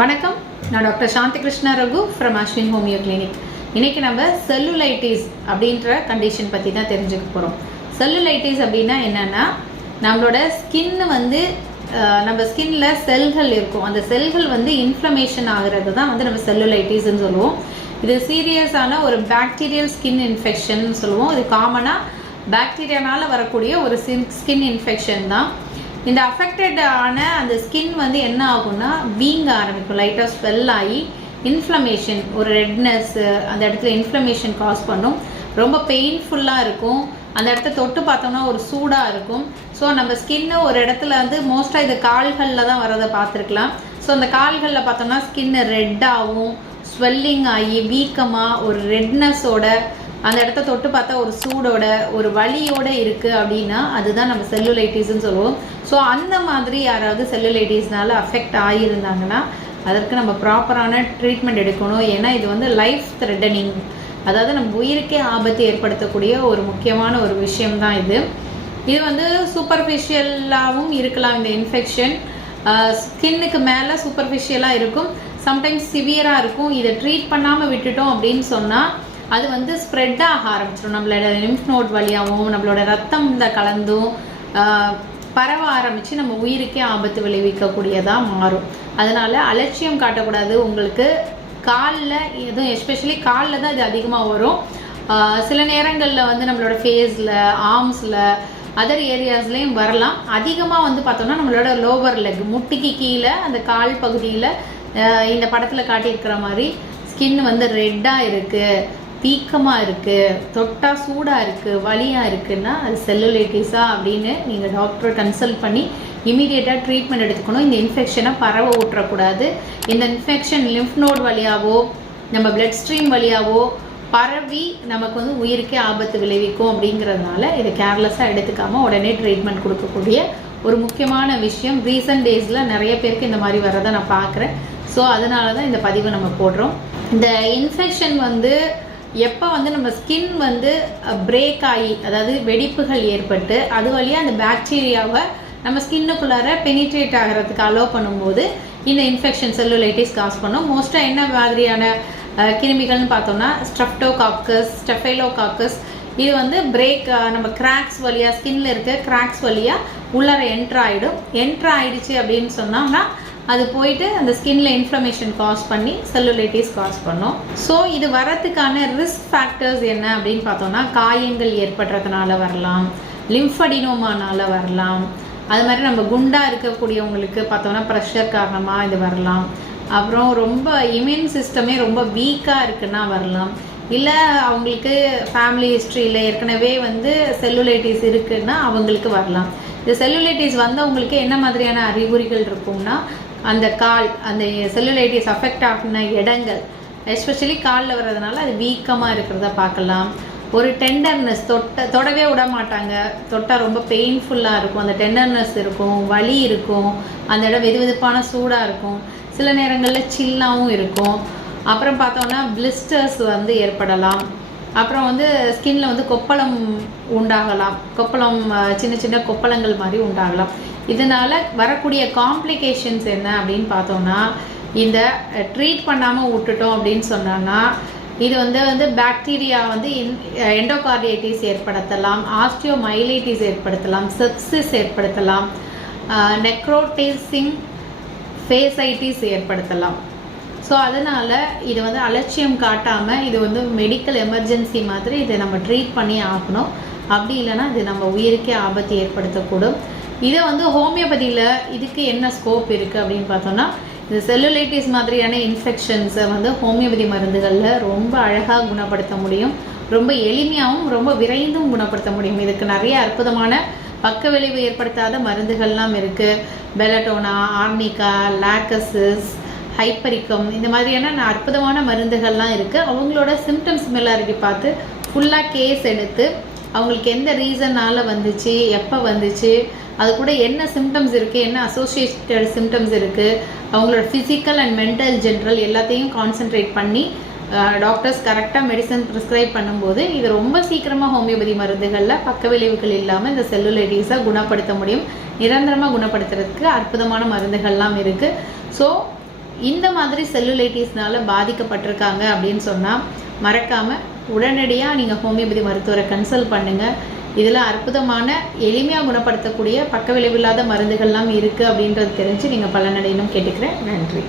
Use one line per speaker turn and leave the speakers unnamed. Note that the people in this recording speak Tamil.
வணக்கம். நான் doctor Shanthi Krishna Raghu from Ashwin homeo clinic இன்றைக்கி நம்ம செல்லுலைட்டிஸ் அப்படின்ற கண்டிஷன் பற்றி தான் தெரிஞ்சுக்க போகிறோம் செல்லுலைட்டிஸ் அப்படின்னா என்னென்னா நம்மளோட ஸ்கின் வந்து நம்ம ஸ்கின்ல செல்கள் இருக்கும். அந்த செல்கள் வந்து இன்ஃப்ளமேஷன் ஆகுறது தான் வந்து நம்ம செல்லுலைட்டிஸ்ன்னு சொல்லுவோம். இது சீரியஸான ஒரு பாக்டீரியல் ஸ்கின் இன்ஃபெக்ஷன் சொல்லுவோம். இது காமனாக பாக்டீரியானால் வரக்கூடிய ஒரு ஸ்கின் இன்ஃபெக்ஷன் தான். இந்த அஃபெக்டட் ஆன அந்த ஸ்கின் வந்து என்ன ஆகும்னா வீங்க ஆரம்பிக்கும். லைட்டாக ஸ்வெல் ஆகி இன்ஃப்ளமேஷன் ஒரு ரெட்னஸ்ஸு அந்த இடத்துல இன்ஃப்ளமேஷன் காஸ் பண்ணும். ரொம்ப பெயின்ஃபுல்லாக இருக்கும். அந்த இடத்த தொட்டு பார்த்தோம்னா ஒரு சூடாக இருக்கும். ஸோ நம்ம ஸ்கின்னு ஒரு இடத்துல வந்து மோஸ்ட்டாக இது கால்களில் தான் வரதை பார்த்துருக்கலாம். ஸோ அந்த கால்களில் பார்த்தோம்னா ஸ்கின்னு ரெட்டாகவும் ஸ்வெல்லிங் ஆகி வீக்கமாக ஒரு ரெட்னஸோட அந்த இடத்த தொட்டு பார்த்தா ஒரு சூடோட ஒரு வலியோட இருக்கு அப்படின்னா அதுதான் நம்ம செல்லுலைட்டிஸ்ன்னு சொல்லுவோம். ஸோ அந்த மாதிரி யாராவது செல்லுலைட்டிஸ்னால அஃபெக்ட் ஆகியிருந்தாங்கன்னா அதற்கு நம்ம ப்ராப்பரான ட்ரீட்மெண்ட் எடுக்கணும். ஏன்னா இது வந்து லைஃப் த்ரெட்டனிங் அதாவது நம்ம உயிருக்கே ஆபத்து ஏற்படுத்தக்கூடிய ஒரு முக்கியமான ஒரு விஷயம்தான் இது. இது வந்து சூப்பர்ஃபிஷியலாகவும் இருக்கலாம் இந்த இன்ஃபெக்ஷன் ஸ்கின்னுக்கு மேலே சூப்பர்ஃபிஷியலாக இருக்கும். சம்டைம்ஸ் சிவியராக இருக்கும். இதை ட்ரீட் பண்ணாமல் விட்டுட்டோம் அப்படின்னு சொன்னால் அது வந்து ஸ்ப்ரெட் ஆக ஆரம்பிச்சிடும் நம்மளோட லிம்ஃப் நோட் வழியாகவும் நம்மளோட ரத்தம் இந்த கலந்தும் பரவ ஆரம்பித்து நம்ம உயிருக்கே ஆபத்து விளைவிக்கக்கூடியதாக மாறும். அதனால் அலட்சியம் காட்டக்கூடாது. உங்களுக்கு காலில் எதுவும் எஸ்பெஷலி காலில் தான் இது அதிகமாக வரும். சில நேரங்களில் வந்து நம்மளோட ஃபேஸில் ஆர்ம்ஸில் அதர் ஏரியாஸ்லேயும் வரலாம். அதிகமாக வந்து பார்த்தோம்னா நம்மளோட லோவர் லெக் முட்டிக்கு கீழே அந்த கால் பகுதியில் இந்த படத்தில் காட்டியிருக்கிற மாதிரி ஸ்கின் வந்து ரெட்டாக இருக்குது வீக்கமாக இருக்குது தொட்டா சூடாக இருக்குது வலியாக இருக்குன்னா அது செல்லுலைட்டிஸா அப்படின்னு நீங்கள் டாக்டரை கன்சல்ட் பண்ணி இமீடியட்டாக ட்ரீட்மெண்ட் எடுத்துக்கணும். இந்த இன்ஃபெக்ஷனை பரவ ஊற்றக்கூடாது. இந்த இன்ஃபெக்ஷன் லிம்ஃப் நோட் வழியாவோ நம்ம பிளட் ஸ்ட்ரீம் வழியாவோ பரவி நமக்கு வந்து உயிருக்கே ஆபத்து விளைவிக்கும் அப்படிங்கிறதுனால இதை கேர்லெஸ்ஸாக எடுத்துக்காம உடனே ட்ரீட்மெண்ட் கொடுக்கக்கூடிய ஒரு முக்கியமான விஷயம். ரீசன்ட் டேஸில் நிறைய பேருக்கு இந்த மாதிரி வரதை நான் பார்க்குறேன். ஸோ அதனால தான் இந்த பதிவை நம்ம போடுறோம். இந்த இன்ஃபெக்ஷன் வந்து எப்போ வந்து நம்ம ஸ்கின் வந்து பிரேக் ஆகி அதாவது வெடிப்புகள் ஏற்பட்டு அது வழியாக அந்த பாக்டீரியாவை நம்ம ஸ்கின்னுக்குள்ளார பெனிட்ரேட் ஆகிறதுக்கு அலோவ் பண்ணும்போது இந்த இன்ஃபெக்ஷன் செல்லுலைட்டிஸ் காஸ் பண்ணும். மோஸ்ட்டாக என்ன மாதிரியான கிருமிகள்னு பார்த்தோம்னா ஸ்ட்ரப்டோகாக்கஸ் ஸ்டெஃபைலோகாக்கஸ் இது வந்து பிரேக் நம்ம கிராக்ஸ் வழியாக ஸ்கின்ல இருக்க கிராக்ஸ் வழியாக உள்ளார என்ட்ரு ஆகிடும் என்ட்ரு ஆயிடுச்சு அப்படின்னு சொன்னோம்னா அது போயிட்டு அந்த ஸ்கின்ல இன்ஃப்ளமேஷன் காஸ் பண்ணி செல்லுலைட்டிஸ் காஸ் பண்ணும். ஸோ இது வரத்துக்கான ரிஸ்க் ஃபேக்டர்ஸ் என்ன அப்படின்னு பார்த்தோம்னா காயங்கள் ஏற்படுறதுனால வரலாம் லிம்ஃபடினோமானால வரலாம். அது மாதிரி நம்ம குண்டாக இருக்கக்கூடியவங்களுக்கு பார்த்தோம்னா ப்ரெஷர் காரணமாக இது வரலாம். அப்புறம் ரொம்ப இம்யூன் சிஸ்டமே ரொம்ப வீக்காக இருக்குன்னா வரலாம். இல்லை அவங்களுக்கு ஃபேமிலி ஹிஸ்ட்ரியில் ஏற்கனவே வந்து செல்லுலைட்டிஸ் இருக்குன்னா அவங்களுக்கு வரலாம். இந்த செல்லுலைட்டிஸ் வந்தவங்களுக்கு என்ன மாதிரியான அறிகுறிகள் இருக்கும்னா அந்த கால் அந்த செல்லுலைட்டிஸ் அஃபெக்ட் ஆகின இடங்கள் எஸ்பெஷலி காலில் வர்றதுனால அது வீக்கமாக இருக்கிறத பார்க்கலாம். ஒரு டெண்டர்னஸ் தொட்ட தொடவே விட மாட்டாங்க. தொட்டால் ரொம்ப பெயின்ஃபுல்லாக இருக்கும். அந்த டெண்டர்னஸ் இருக்கும் வலி இருக்கும். அந்த இடம் வெது வெதுப்பான சூடாக இருக்கும். சில நேரங்களில் சில்லாகவும் இருக்கும். அப்புறம் பார்த்தோம்னா பிளிஸ்டர்ஸ் வந்து ஏற்படலாம். அப்புறம் வந்து ஸ்கின்ல வந்து கொப்பளம் உண்டாகலாம். கொப்பளம் சின்ன சின்ன கொப்பளங்கள் மாதிரி உண்டாகலாம். இதனால வரக்கூடிய காம்ப்ளிகேஷன்ஸ் என்ன அப்படின்னு பார்த்தோம்னா இந்த ட்ரீட் பண்ணாமல் விட்டுட்டோம் அப்படின்னு சொன்னோன்னா இது வந்து வந்து பாக்டீரியா வந்து எண்டோகார்டியைட்டிஸ் ஏற்படுத்தலாம் ஆஸ்டியோமைலைட்டிஸ் ஏற்படுத்தலாம் செப்சிஸ் ஏற்படுத்தலாம் நெக்ரோட்டிசிங் ஃபேசைட்டிஸ் ஏற்படுத்தலாம். ஸோ அதனால் இது வந்து அலட்சியம் காட்டாமல் இது வந்து மெடிக்கல் எமர்ஜென்சி மாதிரி இதை நம்ம ட்ரீட் பண்ணி ஆகணும். அப்படி இல்லைன்னா இது நம்ம உயிருக்கே ஆபத்து ஏற்படுத்தக்கூடும். இதை வந்து ஹோமியோபதியில் இதுக்கு என்ன ஸ்கோப் இருக்குது அப்படின்னு பார்த்தோம்னா இந்த செல்லுலைட்டிஸ் மாதிரியான இன்ஃபெக்ஷன்ஸை வந்து ஹோமியோபதி மருந்துகளில் ரொம்ப அழகாக குணப்படுத்த முடியும். ரொம்ப எளிமையாகவும் ரொம்ப விரைந்தும் குணப்படுத்த முடியும். இதுக்கு நிறைய அற்புதமான பக்க விளைவு ஏற்படுத்தாத மருந்துகள்லாம் இருக்குது பெலட்டோனா ஆர்னிகா லாக்கசிஸ் ஹைப்பரிக்கம் இந்த மாதிரியான அற்புதமான மருந்துகள்லாம் இருக்குது அவங்களோட சிம்டம்ஸ் சிமிலாரிட்டி பார்த்து ஃபுல்லாக கேஸ் எடுத்து அவங்களுக்கு எந்த ரீசனால் வந்துச்சு எப்போ வந்துச்சு அது கூட என்ன சிம்டம்ஸ் இருக்குது என்ன அசோசியேட்டட் சிம்டம்ஸ் இருக்குது அவங்களோட ஃபிசிக்கல் அண்ட் மென்டல் ஜென்ரல் எல்லாத்தையும் கான்சென்ட்ரேட் பண்ணி டாக்டர்ஸ் கரெக்டாக மெடிசன் ப்ரிஸ்கிரைப் பண்ணும்போது இது ரொம்ப சீக்கிரமாக ஹோமியோபதி மருந்துகளில் பக்க விளைவுகள் இல்லாமல் இந்த செல்லுலைட்டிஸை குணப்படுத்த முடியும். நிரந்தரமாக குணப்படுத்துறதுக்கு அற்புதமான மருந்துகள்லாம் இருக்குது ஸோ இந்த மாதிரி செல்லுலைட்டிஸ்னால பாதிக்கப்பட்டிருக்காங்க அப்படின்னு சொன்னால் மறக்காமல் உடனடியாக நீங்கள் ஹோமியோபதி மருத்துவரை கன்சல்ட் பண்ணுங்கள் இதில் அற்புதமான எளிமையாக குணப்படுத்தக்கூடிய பக்க விளைவில்லாத மருந்துகள்லாம் இருக்குது அப்படின்றது தெரிஞ்சு நீங்கள் பலனடையணும் கேட்டுக்கிறேன். நன்றி.